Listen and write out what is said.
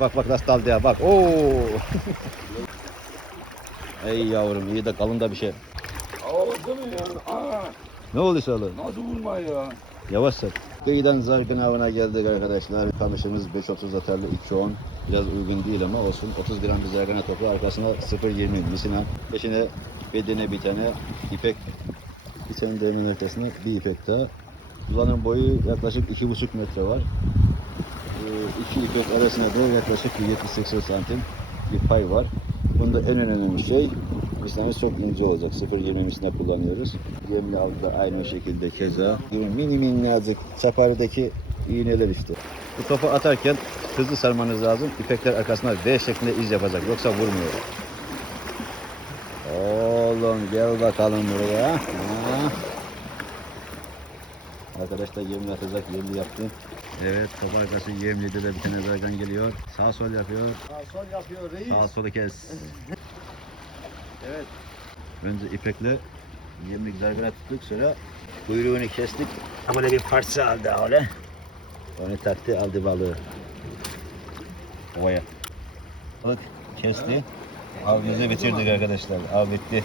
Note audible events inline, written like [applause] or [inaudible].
Bak bak nasıl daldı ya bak. Oo. [laughs] Ey yavrum iyi de kalın da bir şey. Oldu mu ya? Aa, Ne oldu oğlum? nasıl vurma ya? Yavaş sar. Kıyıdan Zargın avına geldik arkadaşlar. Kamışımız 5.30 atarlı 2.10. Biraz uygun değil ama olsun. 30 gram bir zargana topu arkasına 0.20 misina. Peşine bedene bir tane ipek. Bir tane de hemen arkasına bir ipek daha. Uzanın boyu yaklaşık 2,5 metre var. İki ipek arasına da yaklaşık bir 70-80 santim bir pay var. Bunda en önemli şey misnamız çok ince olacak. 0.20 misina kullanıyoruz. Yemli aldı da aynı şekilde keza. Mini minnacık çaparıdaki iğneler işte. Bu topu atarken hızlı sarmanız lazım. İpekler arkasına V şeklinde iz yapacak. Yoksa vurmuyor. Oğlum gel bakalım buraya. Arkadaş da yemli atacak. Yemli yaptı. Evet top arkası yemlide de bir tane zargan geliyor. Sağ sol yapıyor. Sağ sol yapıyor reis. Sağ solu kes. evet. Önce ipekle yemlik zargana tuttuk sonra kuyruğunu kestik. Ama bir parça aldı öyle. Onu taktı aldı balığı. Ovaya. Balık kesti. Av bizi bitirdik arkadaşlar. Av bitti.